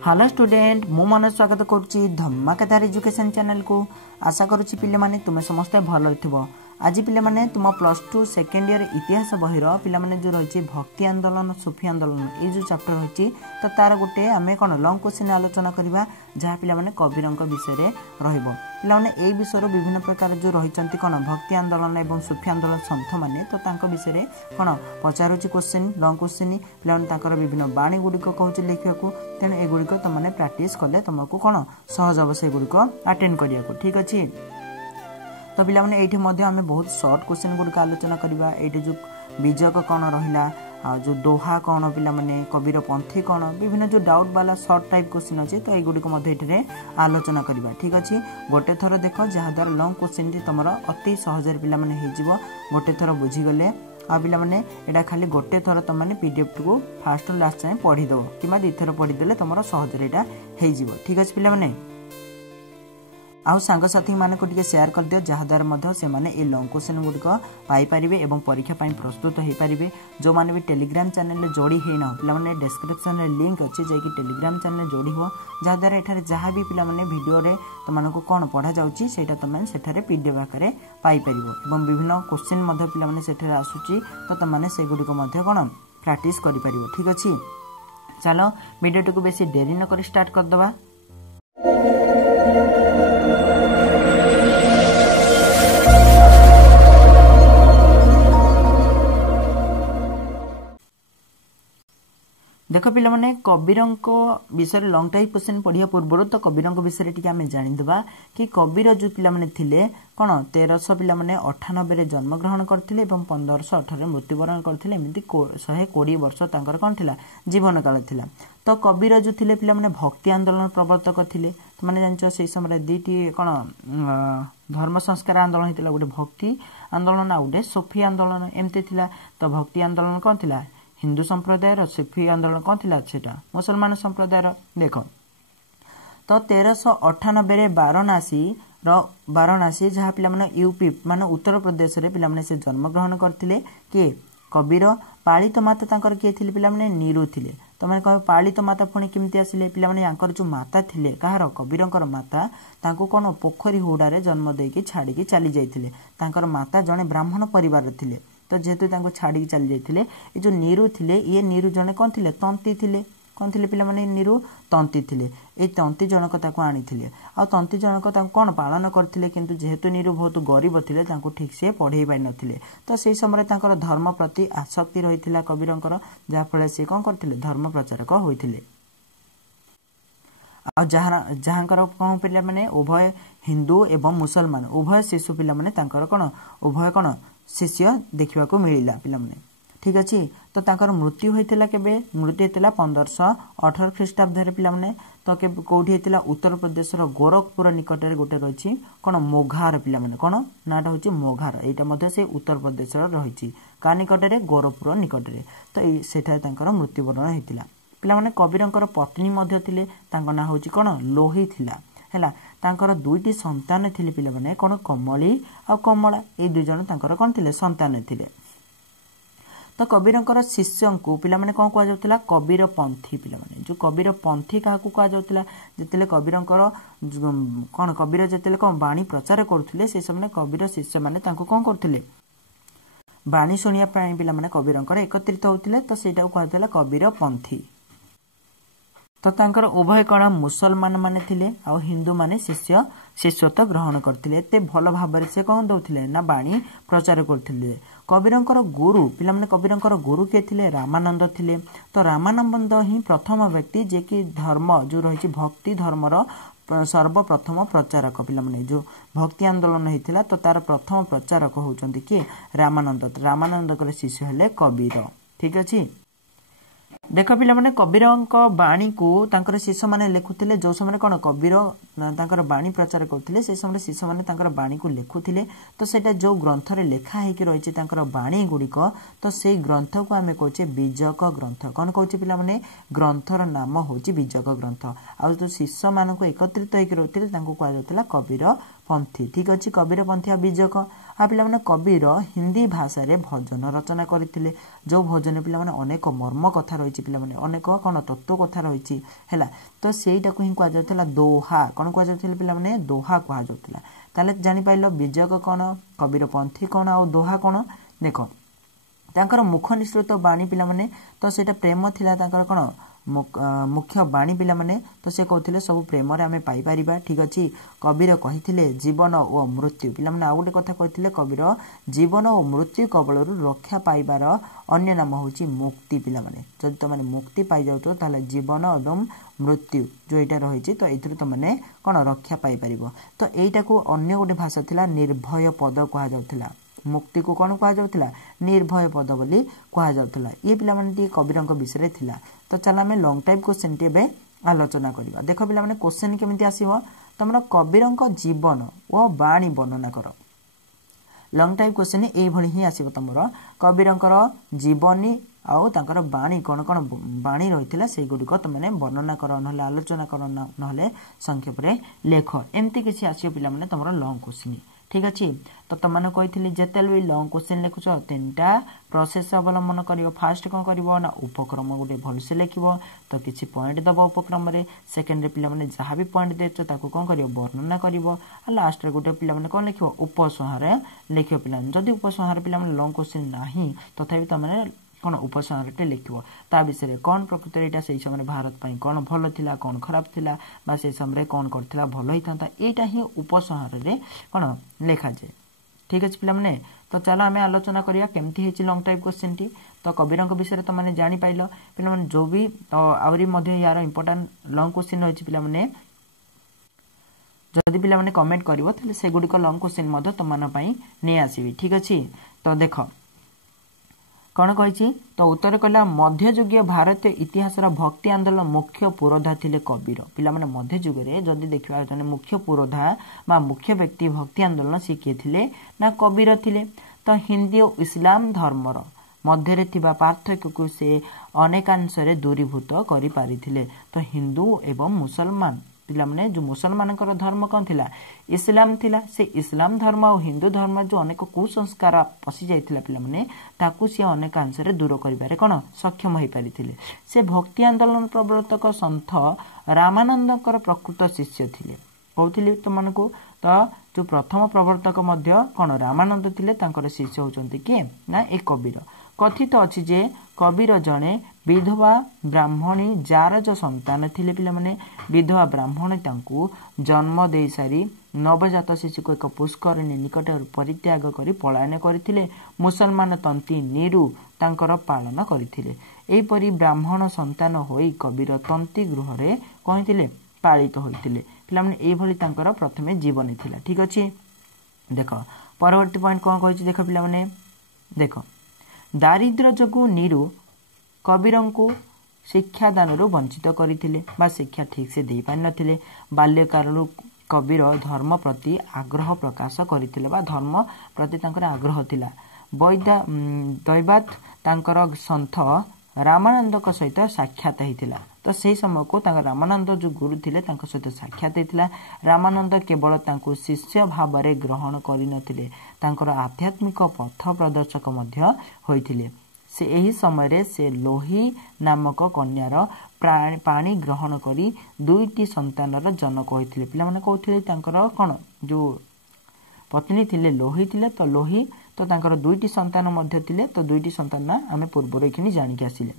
Hello student मु मन स्वागत करुच्ची धमाकेदार एजुकेशन चैनल को आशा करुच्ची पिले माने तुमे समस्ते भल थिबो। आज पिले माने तुम +2 सेकेंड ईयर इतिहास बहिर पिले माने जो रही भक्ति आंदोलन सूफी आंदोलन ये जो चैप्टर रही तो तार गोटे आम कौन लंग क्वेश्चन आलोचना करवा जहाँ पिले माने कबीर विषय रहिबो। पिले माने ए विषय विभिन्न प्रकार जो रही कौन भक्ति आंदोलन एवं सूफी आंदोलन सन्थ माने तो तांको विषय कौन पचारुची क्वेश्चन लंग क्वेश्चन पिले माने तांकर विभिन्न बाणी गुड़िक कहूँ लिखा तेणु एगुड़िक तुमने प्राक्टिस कले तुमको कौन सहज हम से गुड़िक अटेंड करिया ठीक अच्छे। तो पिला माने एठी मध्ये हमें बहुत शॉर्ट क्वेश्चन गुड़िक आलोचना करवा। एठी जो बीजक कौन रहिला जो दोहा कौन पिला माने कबीर पंथी कौन विभिन्न जो डाउट वाला शॉर्ट टाइप क्वेश्चन अच्छे तो युड़िक ये आलोचना करवा ठीक अच्छे। गोटे थर देख जहाद्वारा लंग क्वेश्चन तुम अति सहज पिला माने हो गोटे थर बुझीगले आ पिला माने एटा खाली गोटे थर तुम मैंने पीडीएफ को फास्ट लास्ट टाइम पढ़ीदेव कि दी थर पढ़ीदे तुम सहज यहाँ हो ठीक अच्छे पिला माने। आउ सांगसाथी मानक टिके शेयर कर दियो जहाद्वारा से माने ए लंग क्वेश्चन गुड़िक पाइपारे और परीक्षा प्रस्तुत हो पारे। जो मैंने भी टेलीग्राम चैनल जोड़ी होना पे डिस्क्रिप्शन में लिंक अच्छे जाकि टेलीग्राम चैनल जोड़ी हो जहाद्वारा एठारे जहाँ भी पिला माने वीडियो रे तुमको कौन पढ़ा जाउची सेटा तुम सेठारे पीडीएफ आकारे पाई परिबो एवं विभिन्न क्वेश्चन मध्य पिला माने सेठारे आसुची तो तुमने से गुड़िक मध्य कौन प्रैक्टिस करि परिबो ठीक अच्छे। चलो वीडियो को बेसी देरी न कर स्टार्ट कर दबा। देख पिला माने कबीर विषय लंग टाइप क्वेश्चन पढ़िया पूर्व तो कबीर विषय टी आम जानीदबा कि कबीर जो पिला माने थिले कौन 1300 पिला माने 98 जन्म ग्रहण करथिले एवं 1518 मृत्युवरण करथिले एमिति 120 वर्ष तांकर कौन थिला जीवन काल थिला। तो कबीर जो थिले पिला माने भक्ति आंदोलन प्रवर्तक थिले तो माने जानचो से समय दीटी कौन धर्म संस्कार आंदोलन हितला गोटे भक्ति आंदोलन आ गोटे सूफी आंदोलन एमती थिला। तो भक्ति आंदोलन कौन थिला हिंदू संप्रदाय सूफी आंदोलन कौन थिला सेटा मुसलमान संप्रदाय देख। तो 1398 वाराणसी जहाँ पिला माने यूपी माने उत्तर प्रदेश रे पिला माने से जन्म ग्रहण करथिले किए कबीर पालित माता तांकर किए थिले पिला माने नीरू थिले। तो मैंने कह पालित माता पुणी केमती आसिले पिला माने यांकर जो माता थिले कहार कबीरंकर माता तांको कौन पोखरी हुडारे जन्म देकी छाड़ी चली जाइथिले। तांकर माता जने ब्राह्मण परिवार थिले तो जेहेतु छाड़ी चली जाइथिले ये जो नीरू थिले ये नीरू जने कौन थिले तंती थिले कौन थिले पिला माने नीरू तंती थिले ये तंती जनक ताको आनिथिले आ तंती जनक ताको कौन पालन करथिले किंतु जेहेतु नीरू बहुत गरीब थिले ताको ठीक से पढ़ेई पाइ नथिले। तो सेई समय तांकर धर्म प्रति आसक्ति रहिथिला कबीरंकर जा फळे से कौन करथिले धर्म प्रचारक होइथिले। आ जहाँकर कौन पिला माने उभय हिंदू एवं मुसलमान उभय शिशु पिला माने तांकर कौन उभय कौन शिष्य देखा मिलला पिला माने ठीक अच्छे। तो तांकर मृत्यु होइतिला केबे मृत्यु होइतिला 1518 ख्रीष्टाब्द पिला माने तो कोठी होइतिला उत्तर प्रदेश रो गोरखपुर निकट रे गोटे रहिछि कोन मोघार पिला माने कोन नाटा होछि मोघार एटा मध्ये से उत्तर प्रदेश रो रहिछि का निकट रे गोरखपुर निकट रे। तो सेठा तांकर मृत्युवरण होइतिला। पिला माने कबीरंकर पत्नी मध्ये थिले तांको ना होछि कोन लोही थिला हैला। तांकर दुईटी संतान थिले पिला माने कोन कमली आ कमला ए दुई जण तांकर कोन थिले संतान थिले। तो कबीरंकर शिष्य को पिला माने कोन कहा जाउतला कबीर पंथी पिला माने जो कबीर पंथी काहा को कहा जाउतला जेतेले कबीरंकर कोन कबीर जेतेले कोन बाणी प्रचार करथुले से समय कबीर शिष्य माने तांको कोन करथुले बाणी सुनिया प्राणी पिला माने कबीरंकर एकत्रित होउतिले तो सेटा को कहा जाउतला कबीर पंथी। तो तांकर उभय कण मुसलमान माने थिले आ हिंदू माने शिष्यत्व ग्रहण करथिले एते भल भाबरे से कोन दउथिले ना बाणी प्रचार करथिले। कबीरंकर गुरु पिला माने कबीरंकर गुरु के थिले रामानंद थिले। तो रामानंद ही प्रथम व्यक्ति जे कि धर्म जो रही भक्ति धर्मर सर्वप्रथम प्रचारक पिला माने जो भक्ति आंदोलन हेतिला तो तार प्रथम प्रचारक होउचंती कि रामानंद शिष्य हेले कबीर ठीक अछि। देख पिला माने कबीर बाणी को तांकर शिष्य माने लिखुथिले जो समय कोन कबीर तांकर बाणी प्रचार करथिले से समय शिष्य माने तांकर बाणी को लिखुथिले। तो सेटा जो ग्रंथ रे लेखा हे कि रहिছে तांकर बाणी गुडीक तो सेई ग्रंथ को आमे कहचे बीजक ग्रंथ कोन कहचे पिला माने ग्रंथर नाम होची बीजक ग्रंथ आ जो शिष्य मान को एकत्रित हे कि रहिथिले तांको कहै जातला कबीर पंथी ठीक अछि। कबीर पंथी आ बीजक हाँ पिलाने कबीर हिंदी भाषा रे भजन रचना करथिले जो भजन पिलाने अनेक मर्म कथा रही पिलाने अनेक कौन तत्व कथा रही है तो सेटा को ही कह जाउथला दोहा कौन कह जाउथले पिलाने दोहा कह जाउथला ताले जानि पाइलो विजयक कौन कबीर पंथी कौन आ दोहा कौन देख तांकर मुख निश्चित बाणी पिलाने तो सेटा प्रेम थिला तांकर कौन मुख्य बाणी पिलाने तो से कहते सब प्रेम आम पाइपर ठीक अच्छे कबीर कही जीवन और मृत्यु पिलाने आउ गोटे कथा कहते कबीर जीवन और मृत्यु कबल रक्षा पाइबार अन्य नाम हूँ मुक्ति पिलाने जब तुम मुक्ति पाई जाऊ ताले जीवन और मृत्यु जो यहाँ रही तो ये तुमने कौन रक्षा पाइपर तो यहीटा को अन्य गोटे भाषा थिला निर्भय पद कहुला मुक्ति को कौन कहुला निर्भय पद बोली कहुला ये पिलाने कबीर विषय थिला तो चल आम लंग टाइप क्वेश्चन टी आलोचना करवा देख पिलाने क्वेश्चन केमिति आसीबो तुम कबीर जीवन और बाणी वर्णना कर लंग टाइप क्वेश्चन ये ही आसीबो तुमर कबीर जीवनी आउ तांकर बाणी कौन कौन बाणी रही से गुड़िक तुमने वर्णना कर ना आलोचना कर ना संक्षेप लेख एमती किसी आसो पिलाने तुम लंग क्वेश्चन ठीक अच्छे तो तुमने कही जिते भी लंग क्वेश्चन लिखुच तीन टा प्रोसेस अवलंबन कर फास्ट कौन कर उपक्रम गोटे भलसे लिख तो किसी पॉइंट दब उपक्रम सेकेंड पिलाने जहाँ भी पॉइंट देच कौन कर वर्णना कर लास्ट गोटे पिलाने कौन लिख उपसंहार लिख पिला जदि उपसंहार पिलाने लंग क्वेश्चन ना तथापि तुमने कौन उपसंहार लिख ता विषय कौन प्रकृत यहाँ से समय भारत पर कौन भल थिला कौन खराब थिला बा से समय कौन करथिला भल ही था यहाँ ही उपसंहार कौन लिखा जाए ठीक अच्छे पिलाने तो चलो आम आलोचना करिया केमती है लंग टाइप क्वेश्चन टी तो कबीर विषय तुम मैंने जानी पाइल पिलाने जो भी आहरी यार इंपोर्टाट लंग क्वेश्चन रही पिलाने जदि पिलाने कमेंट कर से गुड़िक लंग क्वेश्चन तुम नहीं आसबि ठीक अच्छे तो देख कौन कही तो उत्तर कहला मध्ययुगीय भारतीय इतिहास भक्ति आंदोलन मुख्य पुरोधा थिले कबीर पिलाने मध्ययुगे जदि देखा जने मुख्य पुरोधा बा मुख्य व्यक्ति भक्ति आंदोलन सी किए थिले ना कबीर थिले तो हिंदी और इस्लाम धर्मर मध्य थिबा पार्थक्य को से अनेकांशरे दूरीभूत करि पारिथिले तो हिंदू एवं मुसलमान पिलाने जो मुसलमान धर्म कौन थिला इस्लाम थिला से इस्लाम धर्म और हिंदू धर्म जो अनेक कुसंस्कार पशि जाइथिला पिलाने ताकू से अनेकांश दूर करिबारे कौन सक्षम हो पारिथिले से भक्ति आंदोलन प्रवर्तक सन्थ रामानंदकर प्रकृत शिष्य थिले कहथिले तुमको तो जो प्रथम प्रवर्तक मध्य कौन रामानंद थिले तांकर शिष्य होचंती किए ना एक कबीर कथित अच्छी जे कबीर जड़े विधवा ब्राह्मणी जार जो संतान थिले पिलाने विधवा ब्राह्मणी तांकू जन्म दे सारी नवजात शिशु को एक पुष्करणी निकट परित्याग कर पलायन करथिले मुसलमान तंती नीरू तांकर पालन करथिले एपरि ब्राह्मण संतान होई कबीर तंती गृह रे कहिथिले पालित होइथिले पिलाने एभली तांकर प्रथमे जीवन थिला ठीक अछि देख परवर्ती पॉइंट कौन कहिछि देख पिलाने देख दारिद्र्य जोगु नीरू कबीर को शिक्षादान वंचित करथिले बा शिक्षा ठीक से दे पारि नथिले बाल्यकालु कबीर धर्म प्रति आग्रह प्रकाश करथिले बा धर्म प्रति तांकर आग्रह थिला दैवात तांकर सन्थ रामानंद सहित साक्षात होता तो से समय को रामानंद जो गुरु थिले तांको सहित साक्षात होता रामानंद केवल तांको शिष्य भाव में ग्रहण करनथिले तांकर आध्यात्मिक पथ प्रदर्शक मध्य होइथिले से एही समय से लोही नामक कन्यार पानी ग्रहण करी दुईटी संतानर जनक होइथिले पिलाने कहथिले तांकर कोन जो पत्नी थिले लोही थिले तो लोही तो तांकर दुईटी संतान मध्य थिले तो दुईटी संतान ना आमे पूर्व एखिनी जानिक आसिले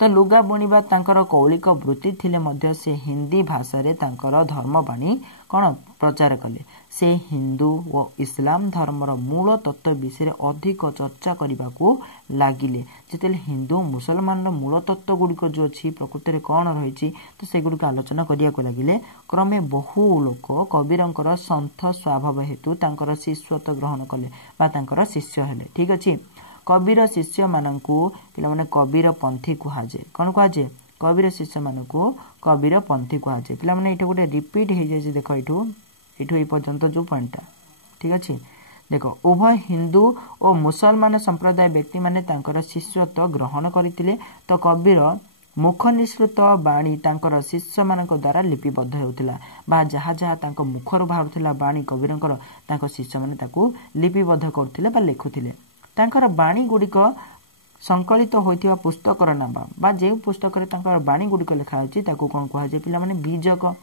तो लुगा बुणिबा तांकर कौलिक वृत्ति थिले मध्य से हिंदी भाषा रे तांकर धर्मवाणी कौन प्रचार कले से हिंदू और इस्लाम धर्मर मूल तत्व विषय अधिक चर्चा करने को लगिले जिते हिंदू मुसलमान मूल तत्व गुड़िक जो अच्छी प्रकृति में कौन रही तो से गुड़िक आलोचना करने को लगिले क्रमे बहु लोक कबीर सन्थ स्वभाव हेतु तांकर शिष्यत्व ग्रहण कले बा तांकर शिष्य हेले ठीक अच्छे कबीर शिष्य मानू पे कबीर पंथी कहुए कौन कहुए कबीर शिष्य मानू कबीर पंथी कहुए पे ये गोटे रिपीट हो जाए देख ये पर्यंत जो पॉइंटा ठीक अच्छे देख उभय हिंदू और मुसलमान संप्रदाय व्यक्ति माने तांकर शिष्यत्व ग्रहण करथिले तो कबीर मुख निसृत बाणी तांकर शिष्य मानक द्वारा लिपिबद्ध होउथिला बा जहा जहा तांको मुखरु बाहुथिला बाणी कबीरंकर तांको शिष्य माने ताकू लिपिबद्ध करथिले बा लेखुथिले। तांकर बाणी गुडिक संकलित होइथिबा पुस्तकर नाम बा जे पुस्तकर तांकर बाणी गुडिक लिखा होछि ताकू कोन कहै जे पिला माने बीजक।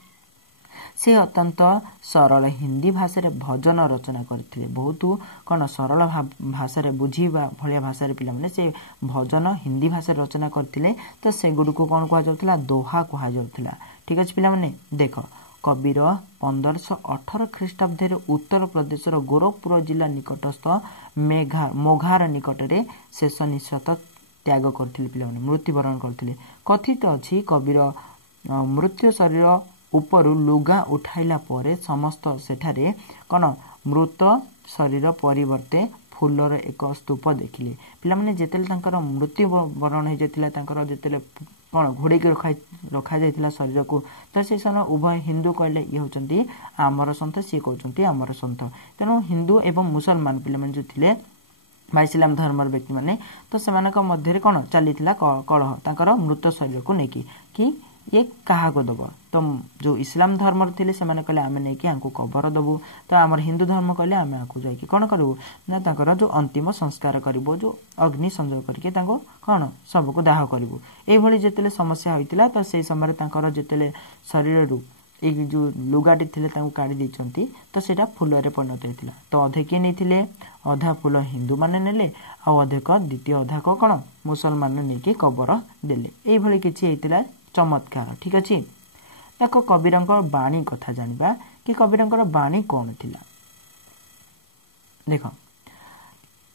से अत्यंत सरल हिंदी भाषा रे भजन रचना करथिले। बहुत कौन सरल भाषा रे बुझीबा भलिया भाषा रे पिला माने से भजन हिंदी भाषा रचना करथिले। तो से गुड को कौन कहा जाउथिला दोहा कहा जाउथिला। ठीक अछि पिला माने देख कबीर 1518 ख्रीष्टाब्द रे उत्तर प्रदेश रो गोरखपुर जिला निकटस्थ मोघार निकट रे शेष निश्वास त्याग करथिले पिला माने मृत्युवरण करथिले। कथित अछि कबीर मृत्यु शरीर उपरु लुगा उठाइला परे समस्त सेठारे कौन मृत शरीर परिवर्ते फूलर एक स्तूप देखिले। पिला माने जेतेले तांकर मृत्यु वरण हो जातिला तांकर जेतेले कौन घोड़े के रखा जाइतिला शरीर को तो से सन उभय हिंदू कहले ये होचंती आमर संत सी कहउचंती आमर संत। तेनो हिंदू एवं मुसलमान पिला माने जो थिले बा इस्लाम धर्मर व्यक्ति माने तो सेमानक मध्य कौन चलीथिला कलह तांकर मृत शरीर को नेकी कि ये कहा को दब। तो जो इस्लाम धर्म थे से कहले आम नहीं कि कबर दबू तो आम हिंदू धर्म कहले आम आपको जाकि कौन करूँ ना तांकर जो अंतिम संस्कार करूँ जो अग्नि संजोग करके कौन सबको दाह करूँ ये जिते समस्या होता तो से समय जिते शरीर रू ये जो लुगाटी थे काढ़ी देती तो सेटा फूल परिणत होता। तो अधे किए नहीं अधा फूल हिंदू माने नेले आधेक द्वितीय अधाक कौन मुसलमान नहीं कबर देले ये किसी होता चमत्कार। ठीक अच्छे देखो कबीरंकर बाणी कथा जानिबा कि कबीरंकर बाणी कौन थिला। देख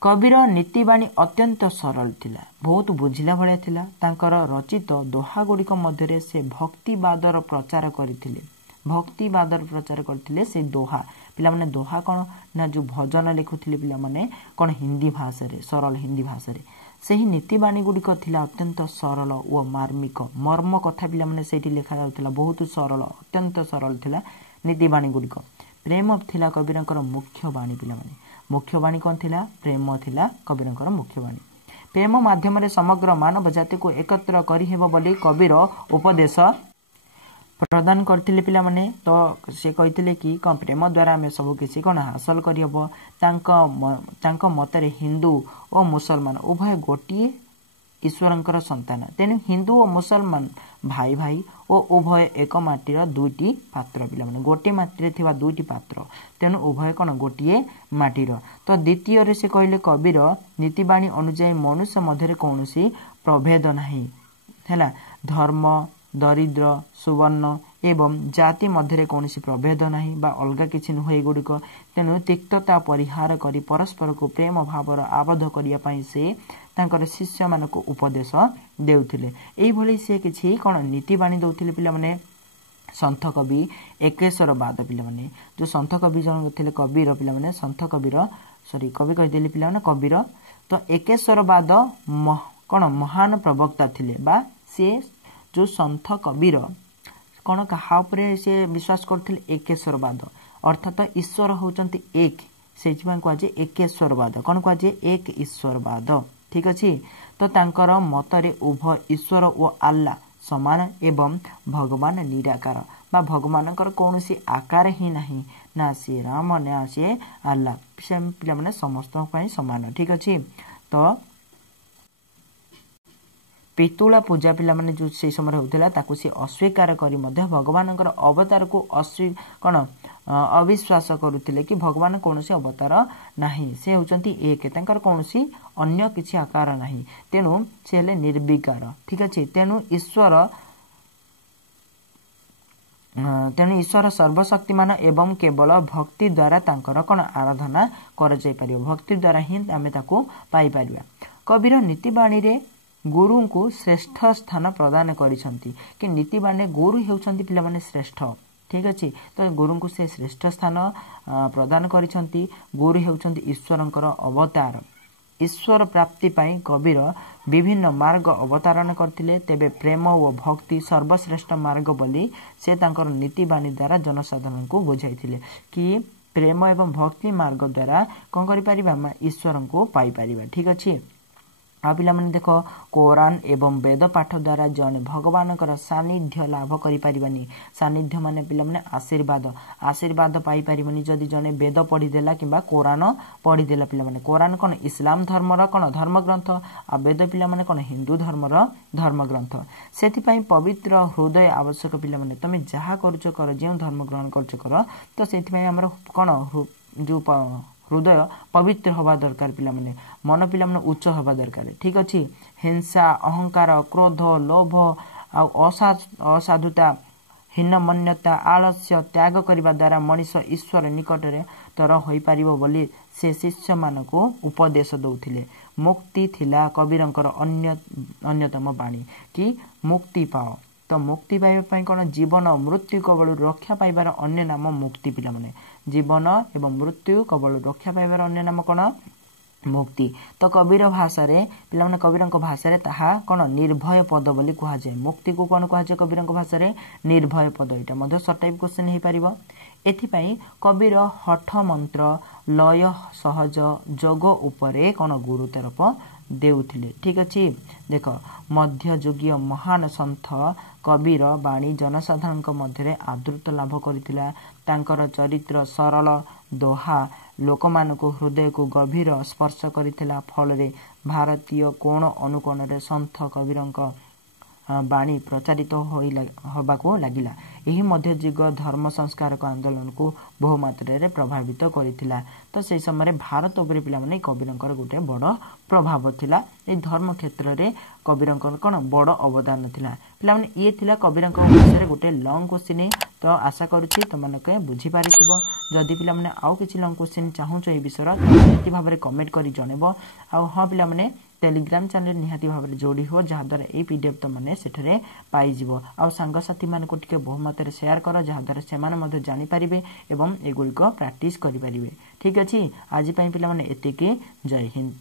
कबीर नीति बाणी अत्यंत सरल थिला बहुत बुझिला भलिया थिला। तांकर रचित दोहा गुड़िक मध्य से भक्तिवादर प्रचार करथिले भक्तिवादर प्रचार करथिले से दोहा पिला माने दोहा कौन ना जो भजन लिखुथिले पिला माने कौन हिंदी भाषा रे सरल हिंदी भाषा रे सही नीतिबाणी गुड़िक थिला अत्यंत सरल ओ मार्मिक मर्म कथा पिला माने सेठी लिखा जाउथिला बहुत सरल अत्यंत सरल थिला नीतिबाणी गुड़िक। प्रेम थिला कबीरंकर मुख्य बाणी पिला माने मुख्य बाणी कौन थिला प्रेम थिला कबीरंकर मुख्य बाणी। प्रेम माध्यम रे समग्र मानव जाति को एकत्र करि हेबो बोली कबीर उपदेश प्रदान करथिले पिला माने। तो से कहिथिले कि कौन प्रेम द्वारा आम सब किसी कौन हासिल करहब। तांको मतरे हिंदू और मुसलमान उभय गोटे ईश्वरंकर संतान तेणु हिंदू और मुसलमान भाई भाई और उभय एक माटीर दुईटी पात्र पिला माने गोटे माटी थिबा दुईटी पात्र तेणु उभय कौन गोटे माटीर। तो द्वितीय रे से कहले कबीर नीतिबाणी अनुसार मनुष्य मध्य कौनसी प्रभेद नहीं हैला धर्म दरिद्र सुवर्ण एवं जाति मध्य कौन प्रभेद नहीं बा अलगा किसी नुहे गुड़िक तेणु तिक्तता परिहार करी परस्पर को प्रेम भावर आबद्ध करने से तांकर शिष्य मान को उपदेश देउथिले। एई भली से किछि कौन नीतिबाणी दउथिले पिला माने संत कवि एकेश्वरवाद पिला माने जो संत कवि जन थिले कबीर पिला माने संत कबीर सॉरी कवि कहिदेली पिला माने कबीर। तो एकेश्वरवाद कौन महान प्रवक्ता थिले बा से जो संत कबीर कौन कहा से विश्वास करते एकेश्वरवाद अर्थात ईश्वर होचंती एक से कहुए एकेश्वरवाद कौन कहुए एक ईश्वरवाद। ठीक अच्छे तो तांकर मतरे उभय ईश्वर और आल्ला समान एवं भगवान निराकार बा भगवान कौन आकार ही नहीं ना सी राम ना सी आल्ला पिला माने समस्त समान। ठीक अच्छे तो पितुला पूजा पिला माने जो से समय होता ताकू से अस्वीकार करी मध्य भगवान अवतार को कौन अविश्वास करुले कि भगवान कौन से अवतार नहीं से होचंती एक तांकर कौन अन्य किसी आकार नहीं तेणु से हेले निर्विकार। ठीक अच्छे तेणु ईश्वर सर्वशक्तिमान एवं केवल भक्ति द्वारा तांकर कौन आराधना कर जाय परियो भक्ति द्वारा ही आमे ताकू पाई परिबा। कबीर नीतिबाणी रे गुरु को श्रेष्ठ स्थान प्रदान करिसंती कि नीतिबाणी गुरु हेउचंती पिला माने श्रेष्ठ। ठीक अच्छे तो गुरु को से श्रेष्ठ स्थान प्रदान करिसंती गुरु हेउचंती ईश्वरंकर अवतार। ईश्वर प्राप्ति पाई कबीर विभिन्न मार्ग अवतारण करथिले तेबे प्रेम और भक्ति सर्वश्रेष्ठ मार्ग बोली से तांकर नीतिबाणी द्वारा जनसाधारण को बुझाइथिले कि प्रेम एवं भक्ति मार्ग द्वारा कौन करि परिबा ईश्वर को पाई परिबा। ठीक अच्छे आ पिलामने देख कोरान एवं वेद पाठ द्वारा जने भगवानकर सानिध्य लाभ करि परिबनी। सानिध्य माने पिलामने आशीर्वाद आशीर्वाद पाई परिबनी जदि जने वेद पढ़ी देला किबा कोरान पढ़ी देला। पिलामने कोरान कोन इस्लाम धर्मर कोन धर्मग्रंथ आ वेद पिलामने कोन हिंदू धर्मर धर्मग्रंथ। सेति पई पवित्र हृदय आवश्यक। पिलामने तमे जहा करूछ कर जे धर्म ग्रहण करूछ कर तो सेति पई हमर कोन जो हृदय पवित्र हवा दरकार। पिलामने मन पिलामने उच्च हवा दरकार। ठीक अछि। हिंसा अहंकार क्रोध लोभ असाधुता हीनमन्यता आलस्य त्याग करने द्वारा मनीष ईश्वर निकटरे तर होई परिबो बोली से शिष्य मानको उपदेश दउथिले। मुक्ति थिला कबीरंकर अन्यतम बाणी कि मुक्ति पाओ। तो मुक्ति पाइबा पई कोन जीवन मृत्यु कबल रक्षा पाइबार अन्य नाम मुक्ति। पिलामने जीवन एवं मृत्यु कबल रक्षा पाइबार अन्य नाम कोन मुक्ति। तो कबीर भाषा रे पिलामने कबीरंक भाषा रे ताहा कोन निर्भय पद बोली कहा जाय। मुक्ति को कोन कहा जाय कबीरंक भाषा रे निर्भय पद। एटा मध्ये शॉर्ट टाइप क्वेश्चन हे परिबो। एथिपाई कबीर हठ मंत्र लय सहज जोग उपरे कोन गुरुत्वारोप देउथिले। ठीक अछि। देख मध्ययुगीय महान संत कबीर बाणी जनसाधारण मध्य आदृत लाभ करथिला। तांकर चरित्र सरल दोहा लोकमानको हृदय को गभीर स्पर्श करथिला। फल भारतीय कोण अनुकोण रे संत कबीरंक बाणी प्रचारित होबाको लागिला। एही मध्ययुग धर्म संस्कारक आंदोलन को बहु मात्रा रे प्रभावित करिथिला। तो से समय भारत उपरे पिलामने कबीरंकर गोटे बड़ प्रभाव थिला। ए धर्म क्षेत्र रे कबीरंकर कोन बड़ अवदान थिला। पिलामने ये थिला कबीरंक विषय गोटे लॉन्ग क्वेश्चन। तो आशा करूची तुमनके बुझी पारिथिबो। जदि पिलामने आउ किछि लॉन्ग क्वेश्चन चाहूचो ए विषय निहाती भाबरे कमेंट करि जणेबो। आ हां पिलामने टेलीग्राम चैनल निहाती भाबरे जोड़ी हो जहा द्वारा ए पीडीएफ तो माने सेठरे पाई जिवो। आ संग साथी माने को टिके बहु मात्रा शेयर करो जहा द्वारा से माने मध्ये जानि परिबे एवं एगुल को प्रैक्टिस करि परिबे। ठीक अछि। आज पई पिलामने एतिके। जय हिंद।